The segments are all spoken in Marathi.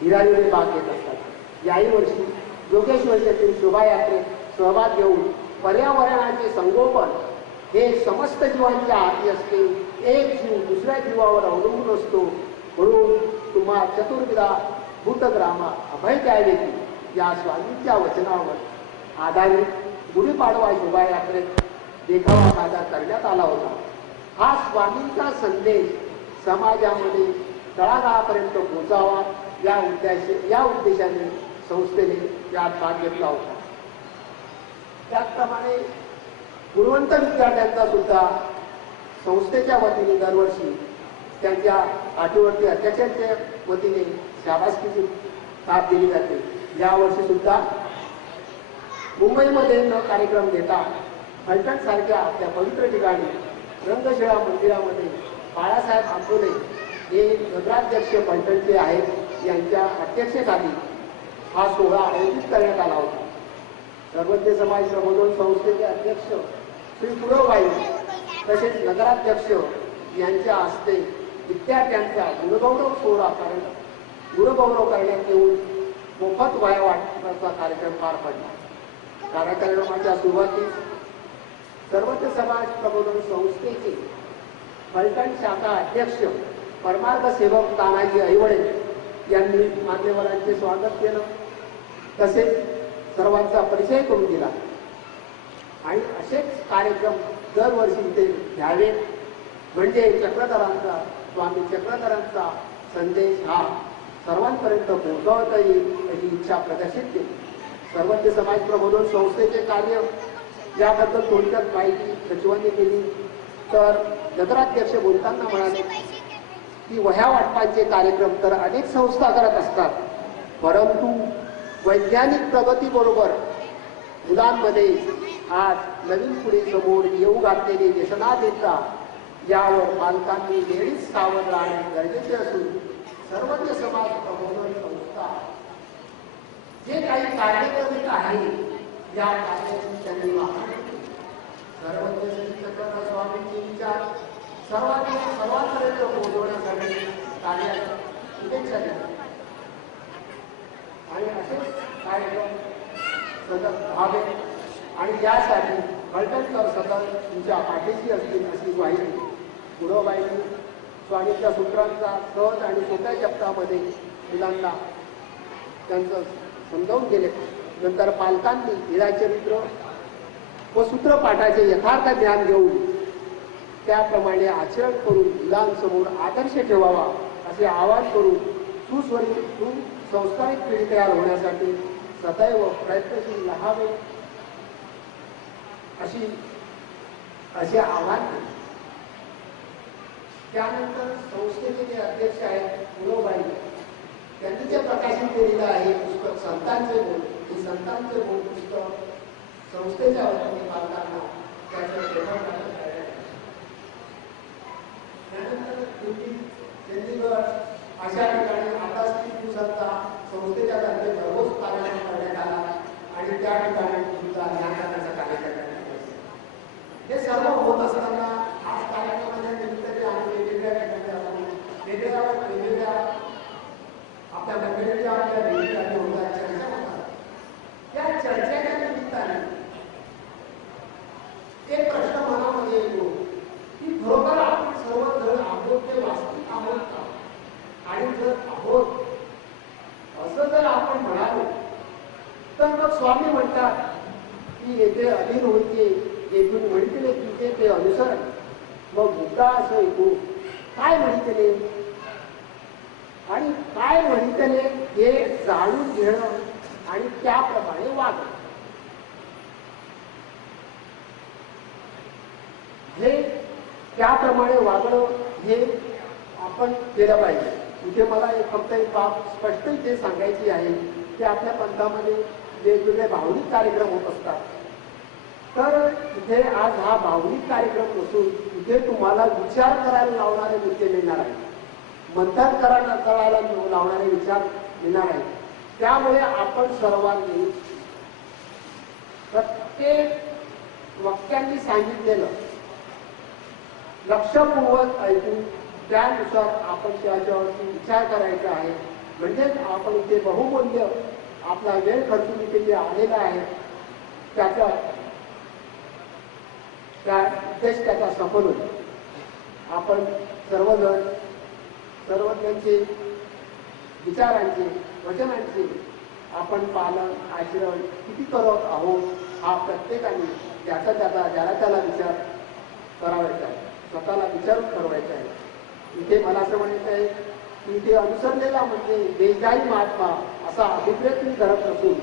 हिरायुरे भाग घेत असतात। याही वर्षी योगेश्वर येथील शोभायात्रेत सहभाग घेऊन पर्यावरणाचे संगोपन हे समस्त जीवांच्या हाती असते। एक जीव दुसऱ्या जीवावर अवलंबून असतो, म्हणून तुम्हा चतुर्विधा भूतग्रामा अभय द्यावे की या स्वामींच्या वचनावर आधारित गुढीपाडवा शोभायात्रेत देखावा सादर करण्यात आला होता। हा स्वामींचा संदेश समाजामध्ये तळागाळापर्यंत पोहोचावा या उद्देशाने संस्थेने यात भाग घेतला होता। त्याचप्रमाणे गुणवंत विद्यार्थ्यांचा सुद्धा संस्थेच्या वतीने दरवर्षी त्यांच्या आठवडीवरती अध्यक्षांच्या वतीने शाबासकीची थाप दिली जाते। यावर्षी सुद्धा मुंबईमध्ये न कार्यक्रम घेता फलटण सारख्या आपल्या पवित्र ठिकाणी रंगशिळा मंदिरामध्ये बाळासाहेब आंबोले हे नगराध्यक्ष फलटणचे आहेत, यांच्या अध्यक्षतेखाली हा सोहळा आयोजित करण्यात आला होता। सर्वज्ञ समाज प्रबोधन संस्थेचे अध्यक्ष श्री गुरवबाई तसेच नगराध्यक्ष यांच्या हस्ते विद्यार्थ्यांचा गुणगौरव करण्यात येऊन मोफत वह्या वाटण्याचा कार्यक्रम पार पडला। कार्यक्रमाच्या सुरुवातीस सर्वज्ञ समाज प्रबोधन संस्थेचे फलटण शाखा अध्यक्ष परमार्थ सेवक तानाजी ऐवळे यांनी मान्यवरांचे स्वागत केलं, तसेच सर्वांचा परिचय करून दिला आणि असेच कार्यक्रम दरवर्षी इथे घ्यावे, म्हणजे चक्रधरांचा स्वामी चक्रधरांचा संदेश हा सर्वांपर्यंत पोहोचवता येईल अशी इच्छा प्रदर्शित केली। सर्वज्ञ समाज प्रबोधन संस्थेचे कार्य याबद्दल थोडक्यात माहिती सचिवांनी केली तर नगराध्यक्ष बोलताना म्हणाले की वह्या वाटपांचे कार्यक्रम तर अनेक संस्था करत असतात, परंतु वैज्ञानिक प्रगतीबरोबर मुलांमध्ये आज नवीन पिढी समोर येऊ घातलेली व्यसनाधीनता यावर पालकांनी नेहमीच सावध राहणे गरजेचे असून सर्वज्ञ समाज प्रबोधन संस्था जे काही कार्य करीत आहे या कार्याची त्यांनी सर्वज्ञ चक्रधर स्वामींचे विचार सर्वांपर्यंत पोहोचवण्यासाठी कार्यात शुभेच्छा दिल्या आणि असेच कार्यक्रम सतत व्हावे आणि यासाठी फलटणकर सतत तुमच्या पाठीशी असतील अशी ग्वाही गुरवबाईंनी स्वामींच्या सूत्रांचा सहज आणि सोप्या शब्दामध्ये मुलांना त्यांचं समजावून गेले। नंतर पालकांनी लीळाचरित्र व सूत्रपाठाचे यथार्थ ज्ञान घेऊन त्याप्रमाणे आचरण करून मुलांसमोर आदर्श ठेवावा असे आवाहन करून सुसंस्कारित पिढी तयार होण्यासाठी सदैव प्रयत्नशील राहावे असे आवाहन केले। त्यानंतर संस्थेचे जे अध्यक्ष आहेत गुरवबाई त्यांनी जे प्रकाशित केलेलं आहे पुस्तक संतांचे बोल, हे संतांचे बोल पुस्तक संस्थेच्या वतीने पालकांना त्यानंतर चंदीगड अशा ठिकाणी आता 30 दिवसांचा संस्थेच्या तर्फे भरघोस कार्यक्रम करण्यात आला आणि त्या ठिकाणी सुद्धा ज्ञानदानाचा कार्यक्रम हे सर्व होत असताना आज कार्यक्रमाच्या निमित्ताने आम्ही वेगवेगळ्या आपल्या मंडळीच्या वेगवेगळ्या होतात चर्चा होतात। त्या चर्चेच्या निमित्ताने एक प्रश्न मनामध्ये येतो की खरोखर आपण सर्वजण आहोत ते वास्तविक आहोत का? आणि जर आहोत असं जर आपण म्हणालो तर मग स्वामी म्हणतात की येथे अधीन होते येथून म्हणते तिथे ते अनुसरण। मग मुद्दा असं येतो काय म्हणते आणि काय म्हणते हे जाणून घेणं आणि त्याप्रमाणे वागणं हे त्याप्रमाणे वागणं हे आपण केलं पाहिजे। इथे मला फक्त एक बाब स्पष्ट इथे सांगायची आहे की आपल्या पंथामध्ये वेगवेगळे भावनिक कार्यक्रम होत असतात, तर इथे आज हा भावनिक कार्यक्रम नसून इथे तुम्हाला विचार करायला लावणारे मुद्दे मिळणार आहेत, मंथन करायला लावणारे विचार मिळणार आहेत। त्यामुळे आपण सर्वांनी प्रत्येक वाक्यांनी सांगितलेलं लक्षपूर्वक ऐकून त्यानुसार आपण त्याच्यावरती विचार करायचा आहे म्हणजेच आपण इथे बहुमूल्य आपला वेळ खर्चून इथे जे आलेला आहे त्याचा त्या उद्देश त्याचा सफल होईल. आपण सर्वजणांचे विचारांचे वचनांचे आपण पालन आचरण किती करत आहोत हा प्रत्येकाने ज्याला त्याला विचार करावायचा आहे, स्वतःला विचारून ठरवायचा आहे. इथे मला असं म्हणायचं आहे की इथे अनुसरलेला म्हणजे देशदारी महात्मा असा अभिप्रेत मी करत नसून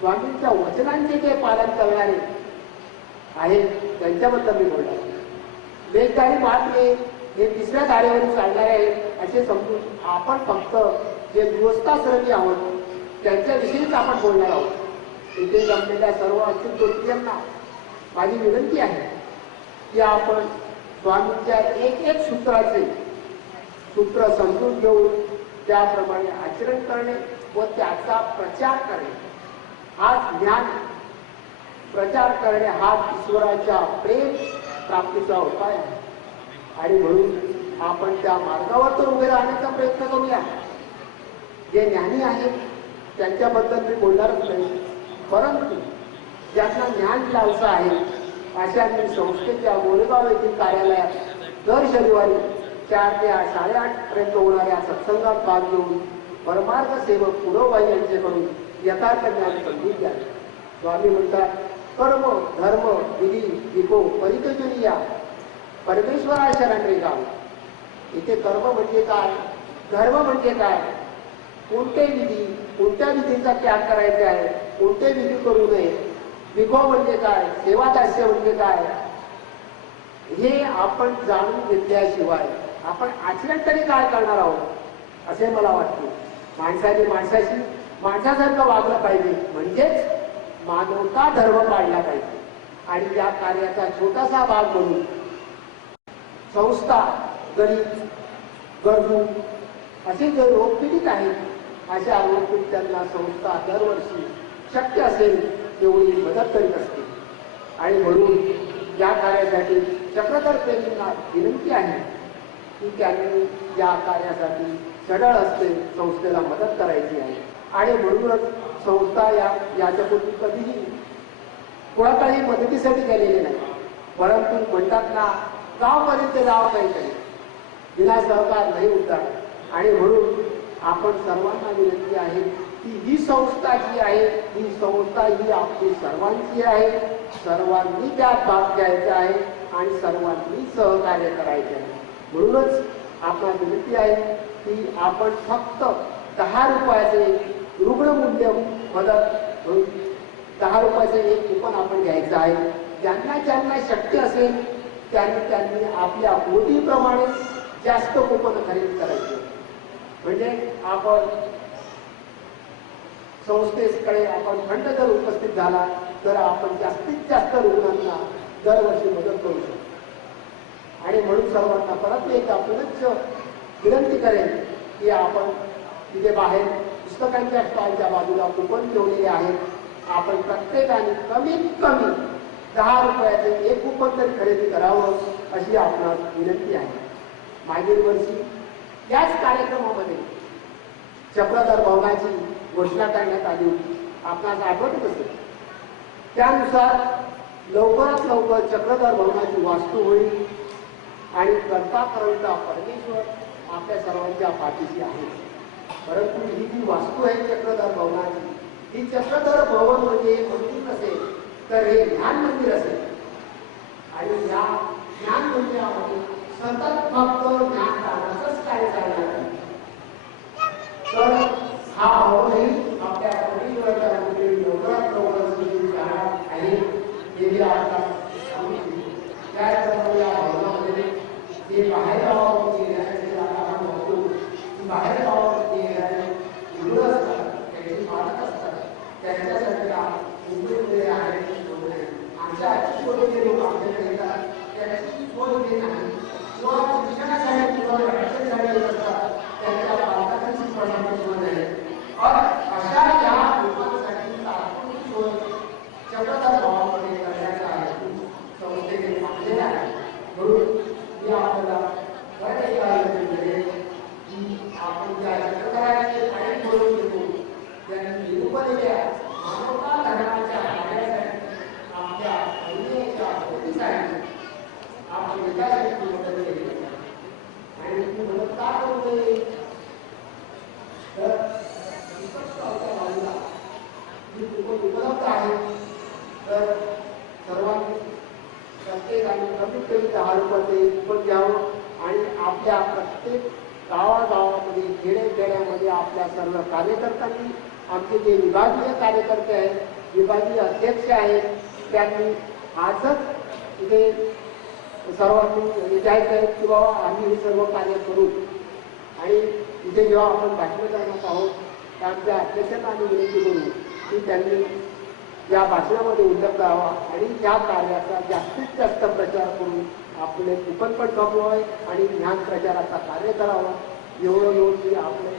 स्वामींच्या वचनांचे जे पालन करणारे आहेत त्यांच्याबद्दल मी बोलणार. देशदारी महात्मे हे तिसऱ्या धारेवरून चालणारे आहेत असे समजून आपण फक्त जे गृहस्थाश्रमी आहोत त्यांच्याविषयीच आपण बोलणार आहोत. इथे जमलेल्या सर्व अचूक गोष्टींना माझी विनंती आहे की आपण स्वामींच्या एक एक सूत्र समजून घेऊन त्याप्रमाणे आचरण करणे व त्याचा प्रचार करणे हा ज्ञान प्रचार करणे हा ईश्वराच्या प्रेम प्राप्तीचा उपाय आहे. आणि म्हणून आपण त्या मार्गावर तर उभे राहण्याचा प्रयत्न करूया. जे ज्ञानी आहेत त्यांच्याबद्दल मी बोलणारच नाही, परंतु ज्यांना ज्ञान लावसा आहे अशा मी संस्थेच्या गोरेगाव येथील कार्यालयात दर शनिवारी 4 ते 8:30 पर्यंत होणाऱ्या सत्संगात भाग घेऊन परमार्थ सेवक पुरवबाई यांच्याकडून यथार्थ ज्ञान समजून घ्या. स्वामी म्हणतात कर्म धर्म विधी विको परितजुनिया परमेश्वरा शरण रे गाव. इथे कर्म म्हणजे काय, धर्म म्हणजे काय, कोणते विधी, कोणत्या विधींचा त्याग करायचा आहे, कोणते विधी करू नये, विको म्हणजे काय, सेवादास्य म्हणजे काय, हे आपण जाणून घेतल्याशिवाय आपण आचरण तरी काय करणार आहोत असे मला वाटते. माणसाने माणसासारखं वागलं पाहिजे, म्हणजेच मानवता धर्म पाळला पाहिजे. आणि या कार्याचा छोटासा भाग म्हणून संस्था गरीब गरजू असे जे रोगपीडित आहेत अशा रोगपीडितांना संस्था दरवर्षी शक्य असेल तेवढी मदत करीत असते. आणि म्हणून या कार्यासाठी चक्रधर प्रेमींना विनंती आहे की त्यांनी या कार्यासाठी सडळ असते संस्थेला मदत करायची आहे. आणि म्हणूनच संस्था याच्यापूर्वी कधीही कोणाकाही मदतीसाठी गेलेली नाही, परंतु म्हणतात ना गावपर्यंत जावं काहीतरी विना सहकार नाही उठतात. आणि म्हणून आपण सर्वांना विनंती आहे की ही संस्था जी आहे ही संस्था ही आपली सर्वांची आहे, सर्वांनी त्यात भाग घ्यायचा आहे आणि सर्वांनी सहकार्य करायचे आहे. म्हणूनच आपल्याला विनंती आहे की आपण फक्त 10 रुपयाचे रुग्णमूल्य मदत 10 रुपयाचे एक कुपन आपण घ्यायचं आहे. ज्यांना शक्य असेल त्यांनी आपल्या गोदीप्रमाणे जास्त कुपन खरेदी करायचे. म्हणजे आपण संस्थेकडे आपण फंड जर उपस्थित झाला तर आपण जास्तीत जास्त रुग्णांना दरवर्षी मदत करू शकतो. आणि म्हणून सर्वांना परत एकदा पुनश्च विनंती करेन की आपण तिथे बाहेर पुस्तकांच्या स्टॉलच्या बाजूला कुपन ठेवलेले आहेत. आपण प्रत्येकाने कमीत कमी 10 रुपयाचे एक कुपन तरी खरेदी करावं अशी आपणास विनंती आहे. मागील वर्षी याच कार्यक्रमामध्ये चक्रधर भवनाची घोषणा करण्यात आली होती, आपणास आठवतच असेल. त्यानुसार लवकरात लवकर चक्रधर भवनाची वास्तू होईल आणि करता परमेश्वर आपल्या सर्वांच्या पाठीशी आहे. परंतु ही जी वास्तू आहे चक्रधर भवनाची, ही चक्रधर भवन म्हणजे मंदिर नसेल तर हे ज्ञान मंदिर असेल. आणि या ज्ञान मंदिरामध्ये सतत फक्त ज्ञान दानाचंच कार्य चालणार आहे. तर हा भवनही आपल्या परमेश्वराच्या मंदिरी लवकरात लवकर जाणार आहे. देवी आता त्याचप्रमाणे या भवनामध्ये जे बाहेर गावामध्ये येणारे आपण बघतो की बाहेर गावामध्ये येणारे मुलं असतात, त्यांचे पालक असतात, त्यांच्यासाठी उघडलेले आहे. आमच्या आजची लोक आमच्याकडे येतात त्याची सोय देत नाही किंवा शिक्षणासाठी किंवा रक्षणासाठी येत असतात, त्यांच्या पालकांची सोय नाही. अशा या लोकांसाठी तात्पुरती सोय चक्रधर भवनामध्ये करण्याचा हेतू संस्थेने मांडलेला आहे. म्हणून मी आपल्याला बरेच की आपण ज्या चक्रधराचे तर विश्वस्त आमच्या बाजूला जी उपलब्ध आहे तर सर्वांनी प्रत्येकाने कमीत कमी 10 रुपयाचे कूपन घ्यावं आणि आपल्या प्रत्येक गावागावामध्ये खेड्याखेड्यामध्ये आपल्या सर्व कार्यकर्त्यांनी आमचे जे विभागीय कार्यकर्ते आहेत विभागीय अध्यक्ष आहेत त्यांनी आजच इथे सर्वांनी जाहीर आहेत की बाबा आम्ही हे सर्व कार्य करू आणि इथे जेव्हा आपण भाषण करणार आहोत तर आमच्या अध्यक्षांना आम्ही विनंती करू की त्यांनी या भाषणामध्ये उल्लेख करावा आणि या कार्याचा जास्तीत जास्त प्रचार करून आपले कूपन पण कमवावे आणि ज्ञान प्रचाराचा कार्य करावा एवढं येऊन मी आपले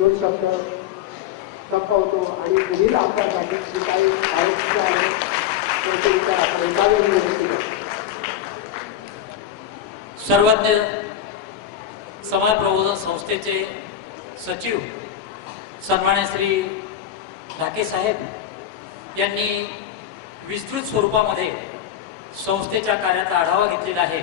2 शब्द संपवतो आणि पुढील आपल्यासाठी जी काही आयोजित आहे त्याचे विचार आपण एकावेळी विनंती करतो. सर्वज्ञ समाज प्रबोधन संस्थेचे सचिव सन्मान्य श्री ढाके साहेब यांनी विस्तृत स्वरूपामध्ये संस्थेच्या कार्याचा आढावा घेतलेला आहे.